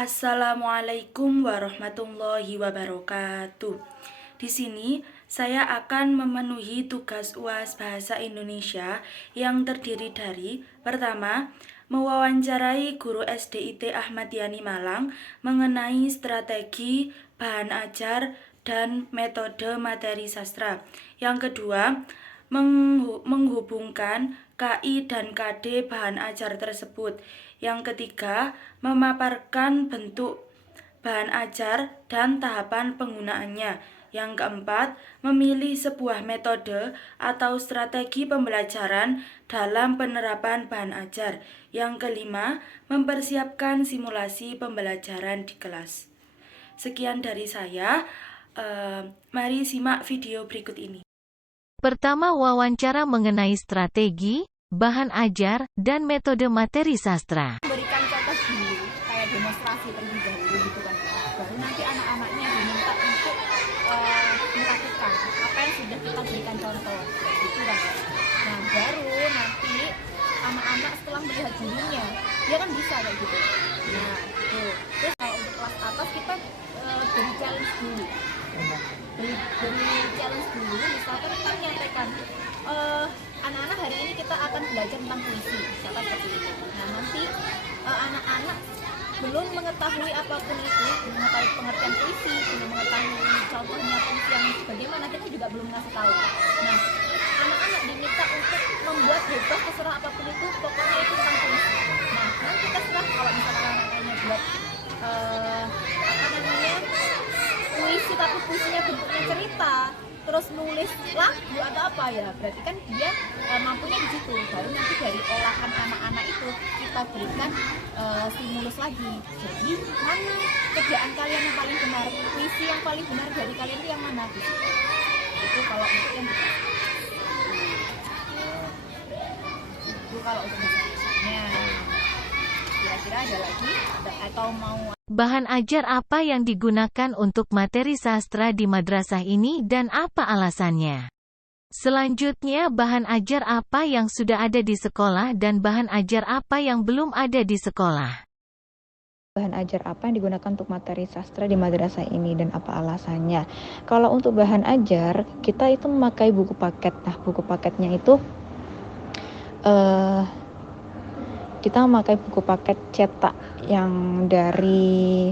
Assalamualaikum warahmatullahi wabarakatuh. Di sini saya akan memenuhi tugas UAS Bahasa Indonesia yang terdiri dari pertama, mewawancarai guru SDIT Ahmad Yani Malang mengenai strategi, bahan ajar, dan metode materi sastra. Yang kedua, menghubungkan KI dan KD bahan ajar tersebut. Yang ketiga, memaparkan bentuk bahan ajar dan tahapan penggunaannya. Yang keempat, memilih sebuah metode atau strategi pembelajaran dalam penerapan bahan ajar. Yang kelima, mempersiapkan simulasi pembelajaran di kelas. Sekian dari saya. Mari simak video berikut ini. Pertama, wawancara mengenai strategi, bahan ajar, dan metode materi sastra. Berikan contoh dulu, kayak demonstrasi terlebih dahulu gitu kan. Baru nanti anak-anaknya diminta untuk melakukan apa yang sudah kita berikan contoh, gitu kan. Nah, baru nanti anak-anak setelah melihat gurunya, dia kan bisa kayak gitu. Nah, gitu. Terus kalau untuk kelas atas kita beri challenge dulu. Beri challenge dulu, misalkan kita menyampaikan anak-anak hari ini kita akan belajar tentang puisi, misalkan seperti itu. Nah, nanti anak-anak belum mengetahui apapun itu, belum mengetahui pengertian puisi, belum mengetahui contohnya puisi yang bagaimana, kita juga belum ngasih tahu. Nah, anak-anak diminta untuk membuat bebas terserah apapun itu, pokoknya itu tentang puisi. Nah, nanti terserah kalau misalkan anak-anaknya buat apa namanya, puisi tapi puisinya bentuknya cerita, terus nulis lagu atau apa, ya berarti kan dia mampunya di situ. Baru nanti dari olahan anak-anak itu kita berikan stimulus lagi. Jadi mana kerjaan kalian yang paling benar, puisi yang paling benar dari kalian itu yang mana gitu. Itu kalau untuk yang kita itu kalau untuk misalnya kira-kira ada lagi atau mau. Bahan ajar apa yang digunakan untuk materi sastra di madrasah ini dan apa alasannya? Selanjutnya, bahan ajar apa yang sudah ada di sekolah dan bahan ajar apa yang belum ada di sekolah? Bahan ajar apa yang digunakan untuk materi sastra di madrasah ini dan apa alasannya? Kalau untuk bahan ajar, kita itu memakai buku paket. Nah, buku paketnya itu kita memakai buku paket cetak yang dari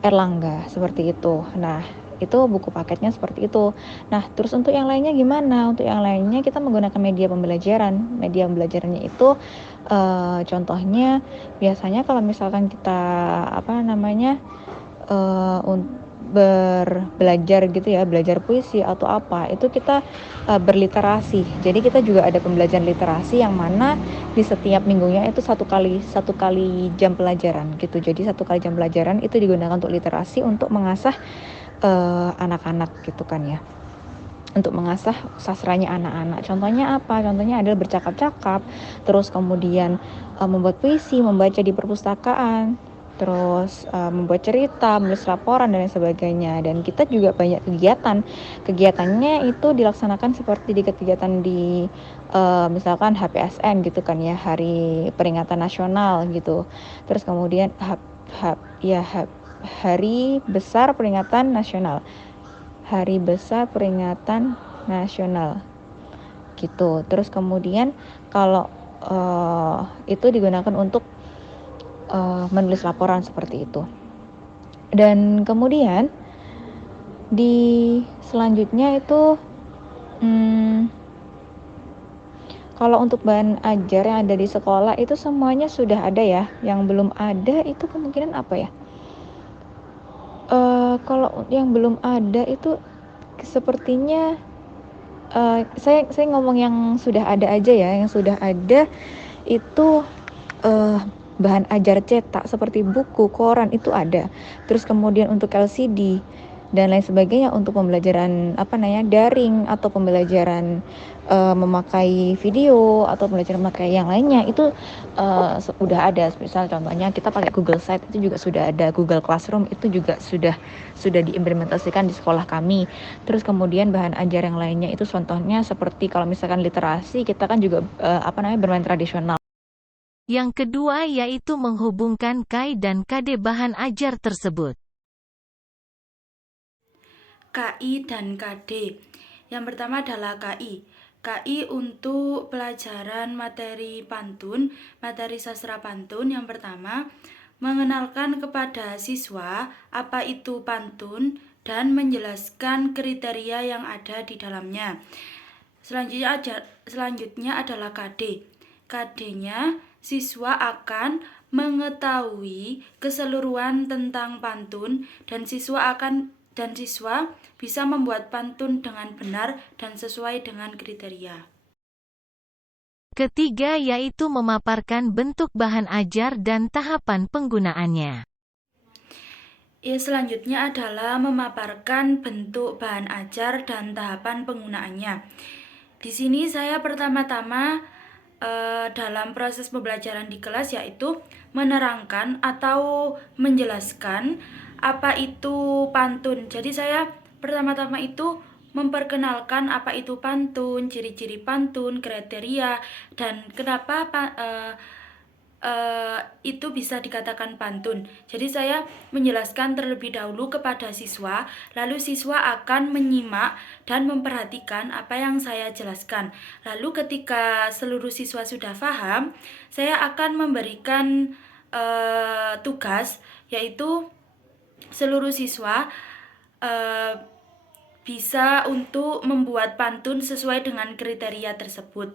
Erlangga seperti itu. Nah, itu buku paketnya seperti itu. Nah, terus untuk yang lainnya gimana? Untuk yang lainnya kita menggunakan media pembelajaran. Media pembelajarannya itu contohnya biasanya kalau misalkan kita belajar gitu ya, belajar puisi atau apa, itu kita berliterasi. Jadi kita juga ada pembelajaran literasi yang mana di setiap minggunya itu satu kali jam pelajaran gitu. Jadi satu kali jam pelajaran itu digunakan untuk literasi, untuk mengasah anak-anak gitu kan ya, untuk mengasah sastranya anak-anak. Contohnya apa? Contohnya adalah bercakap-cakap, terus kemudian membuat puisi, membaca di perpustakaan, terus membuat cerita, menulis laporan dan lain sebagainya. Dan kita juga banyak kegiatannya itu dilaksanakan seperti di kegiatan di misalkan HPSN gitu kan ya, Hari Peringatan Nasional gitu. Terus kemudian Hari Besar Peringatan Nasional, Hari Besar Peringatan Nasional gitu. Terus kemudian kalau itu digunakan untuk menulis laporan seperti itu. Dan kemudian di selanjutnya itu kalau untuk bahan ajar yang ada di sekolah itu semuanya sudah ada ya. Yang belum ada itu kemungkinan apa ya? Kalau yang belum ada itu sepertinya saya ngomong yang sudah ada aja ya. Yang sudah ada itu bahan ajar cetak seperti buku, koran itu ada. Terus kemudian untuk LCD dan lain sebagainya untuk pembelajaran daring atau pembelajaran memakai video atau pembelajaran memakai yang lainnya itu udah ada. Misal contohnya kita pakai Google Site, itu juga sudah ada. Google Classroom itu juga sudah diimplementasikan di sekolah kami. Terus kemudian bahan ajar yang lainnya itu contohnya seperti kalau misalkan literasi, kita kan juga bermain tradisional. Yang kedua yaitu menghubungkan KAI dan KD bahan ajar tersebut. KI dan KD. Yang pertama adalah KI. KI untuk pelajaran materi pantun, materi sastra pantun. Yang pertama, mengenalkan kepada siswa apa itu pantun dan menjelaskan kriteria yang ada di dalamnya. Selanjutnya adalah KD. KD-nya, siswa akan mengetahui keseluruhan tentang pantun dan siswa bisa membuat pantun dengan benar dan sesuai dengan kriteria. Ketiga yaitu memaparkan bentuk bahan ajar dan tahapan penggunaannya. Selanjutnya adalah memaparkan bentuk bahan ajar dan tahapan penggunaannya. Di sini saya pertama-tama dalam proses pembelajaran di kelas yaitu menerangkan atau menjelaskan apa itu pantun. Jadi saya pertama-tama itu memperkenalkan apa itu pantun, ciri-ciri pantun, kriteria, dan kenapa itu bisa dikatakan pantun. Jadi saya menjelaskan terlebih dahulu kepada siswa, lalu siswa akan menyimak dan memperhatikan apa yang saya jelaskan. Lalu ketika seluruh siswa sudah paham, saya akan memberikan tugas, yaitu seluruh siswa bisa untuk membuat pantun sesuai dengan kriteria tersebut.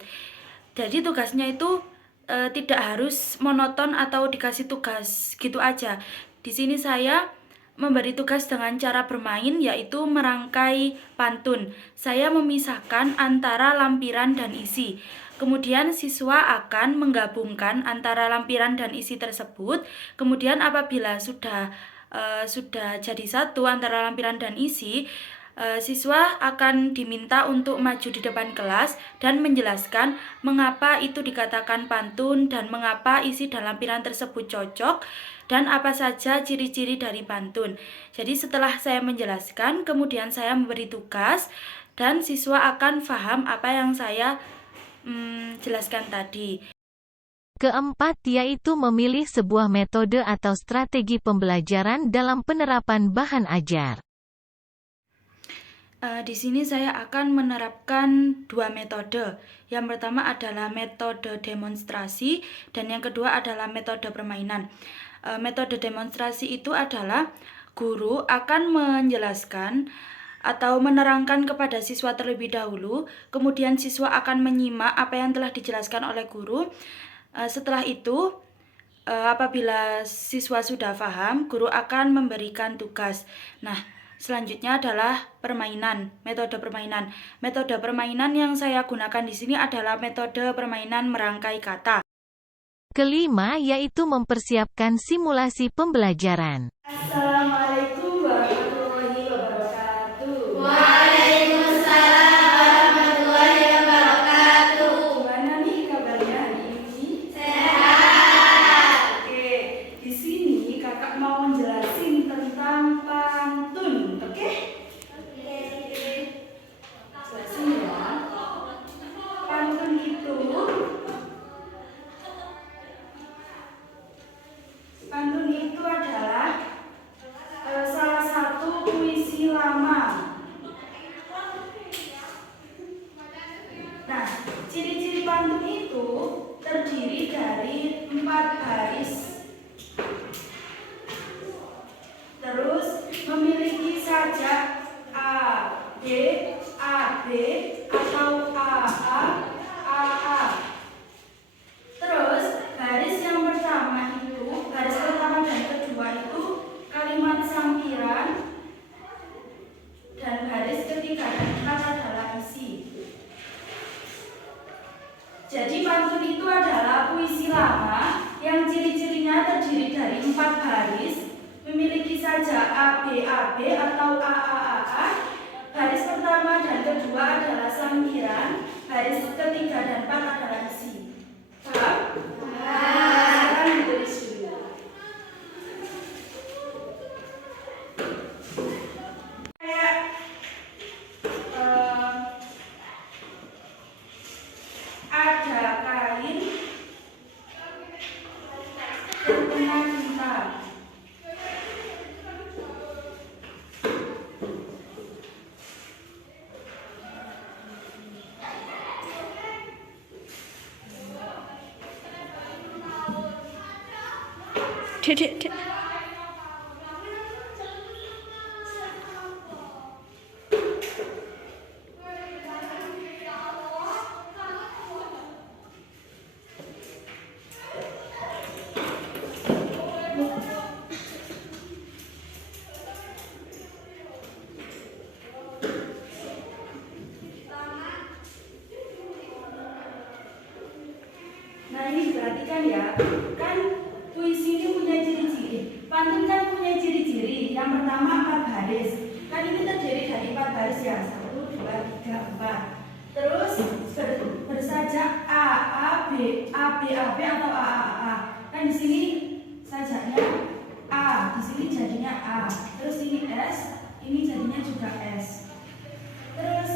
Jadi tugasnya itu tidak harus monoton atau dikasih tugas gitu aja. Di sini saya memberi tugas dengan cara bermain, yaitu merangkai pantun. Saya memisahkan antara lampiran dan isi. Kemudian siswa akan menggabungkan antara lampiran dan isi tersebut. Kemudian apabila sudah jadi satu antara lampiran dan isi, siswa akan diminta untuk maju di depan kelas dan menjelaskan mengapa itu dikatakan pantun dan mengapa isi dan lampiran tersebut cocok dan apa saja ciri-ciri dari pantun. Jadi setelah saya menjelaskan, kemudian saya memberi tugas dan siswa akan paham apa yang saya jelaskan tadi. Keempat yaitu memilih sebuah metode atau strategi pembelajaran dalam penerapan bahan ajar. Di sini saya akan menerapkan dua metode. Yang pertama adalah metode demonstrasi dan yang kedua adalah metode permainan. Metode demonstrasi itu adalah guru akan menjelaskan atau menerangkan kepada siswa terlebih dahulu, kemudian siswa akan menyimak apa yang telah dijelaskan oleh guru. Setelah itu, apabila siswa sudah paham, guru akan memberikan tugas. Nah, selanjutnya adalah permainan, metode permainan. Metode permainan yang saya gunakan di sini adalah metode permainan merangkai kata. Kelima yaitu mempersiapkan simulasi pembelajaran. Assalamualaikum warahmatullahi wabarakatuh. Waalaikumsalam warahmatullahi wabarakatuh. Gimana nih kabarnya hari ini? Sehat. Oke, di sini kakak mau menjelasin tentang pantun, oke? Jelasin ya. Pantun itu adalah salah satu puisi lama. Nah, ciri-ciri pantun itu terdiri dari 4 baris. Terus memiliki sajak A, B, AB atau AA, AA. Terus baris yang pertama itu, baris pertama dan kedua itu kalimat sampiran dan baris ketiga dan keempat adalah isi. Jadi pantun itu adalah puisi lama yang ciri-cirinya terdiri dari 4 baris, memiliki sajak A, B, AB atau AA, AA. Baris pertama dan kedua adalah sampiran, baris ketiga dan keempat adalah isi. Paham? Sekarang ditulis dulu. Kayak ada kain Dek, dek, dek. Nah ini diperhatikan ya, kan puisi ini punya ciri-ciri. Pantun kan punya ciri-ciri. Yang pertama 4 baris. Kan ini terdiri dari 4 baris ya. 1, 2, 3, 4. Terus bersajak A, B, A, B atau A. Kan di sini sajaknya A, di sini jadinya A. Terus ini S, ini jadinya juga S. Terus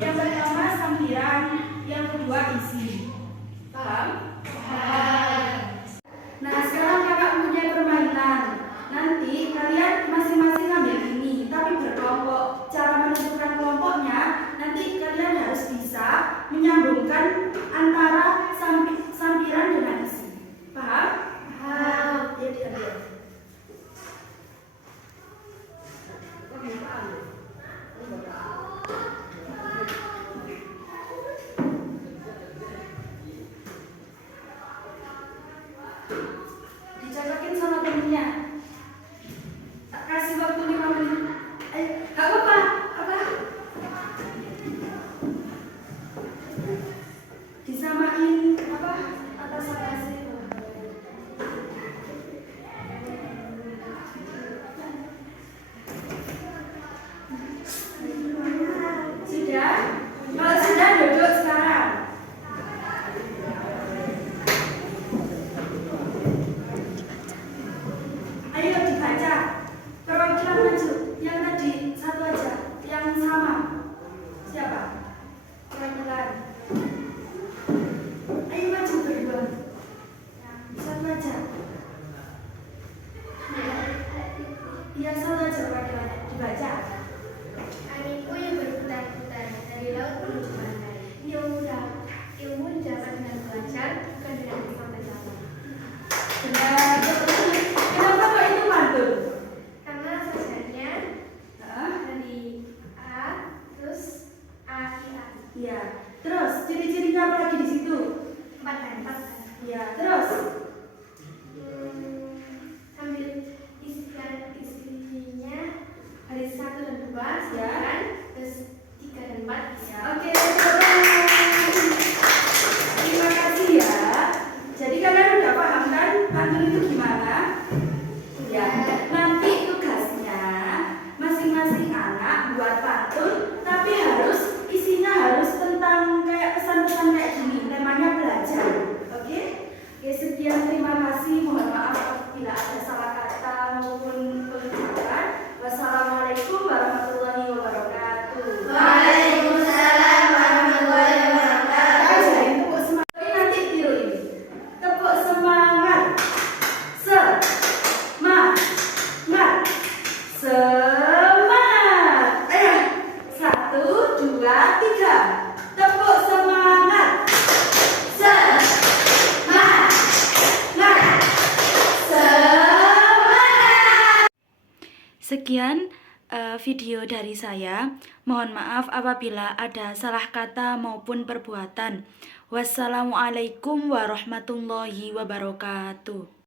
yang pertama sampiran, yang kedua isi. Paham? Nah, sekarang kakak punya permainan. Nanti kalian masing-masing ambil ini, tapi berkelompok. Cara menentukan kelompoknya, nanti kalian harus bisa menyambungkan antara sampiran dengan isi. Paham? Paham. Ya, diambil. Dicocokin sama temennya. Tak kasih waktu 5 menit. Gak apa-apa. Apa? Disamain apa? Atas atas itu. Sudah? Kalau sudah duduk sekarang. Ayo dibaca. Perwakilan maju. Yang tadi satu aja. Yang sama. Siapa? Perwakilan. Ayo maju berdua. Satu aja. Iya satu aja perwakilan. Dibaca. Anginku yang berputar-putar dari laut menuju pantai. Ilmu didapat dengan belajar, bukan dengan bersama-sama. Benar. Kenapa kok itu pantun? Karena sajarnya Hah? dari A, terus A, I, A. Iya. Terus ciri-cirinya apa lagi di situ? 4 baris. Iya. Terus Sambil isinya baris 1 dan 2, Ya. kan? Terus 3 dan 4 bisa. oke. Terima kasih ya. Jadi kalian udah paham kan pantun itu gimana? Ya. Nanti tugasnya masing-masing anak buat pantun, tapi isinya harus tentang kayak pesan-pesan kayak gini. Temanya belajar. Oke? Oke, sekian, terima kasih. Mohon maaf apabila ada salah kata maupun pengucapan. Wassalamualaikum warahmatullahi wabarakatuh. Waalaikumsalam warahmatullahi wabarakatuh. Ajarin tepuk semangat. Ini nanti tiruin. Tepuk semangat. Semangat. Semangat. Ayo. 1, 2, 3. Tepuk semangat. Semangat. Semangat. Sekian video dari saya. Mohon maaf apabila ada salah kata maupun perbuatan. Wassalamualaikum warahmatullahi wabarakatuh.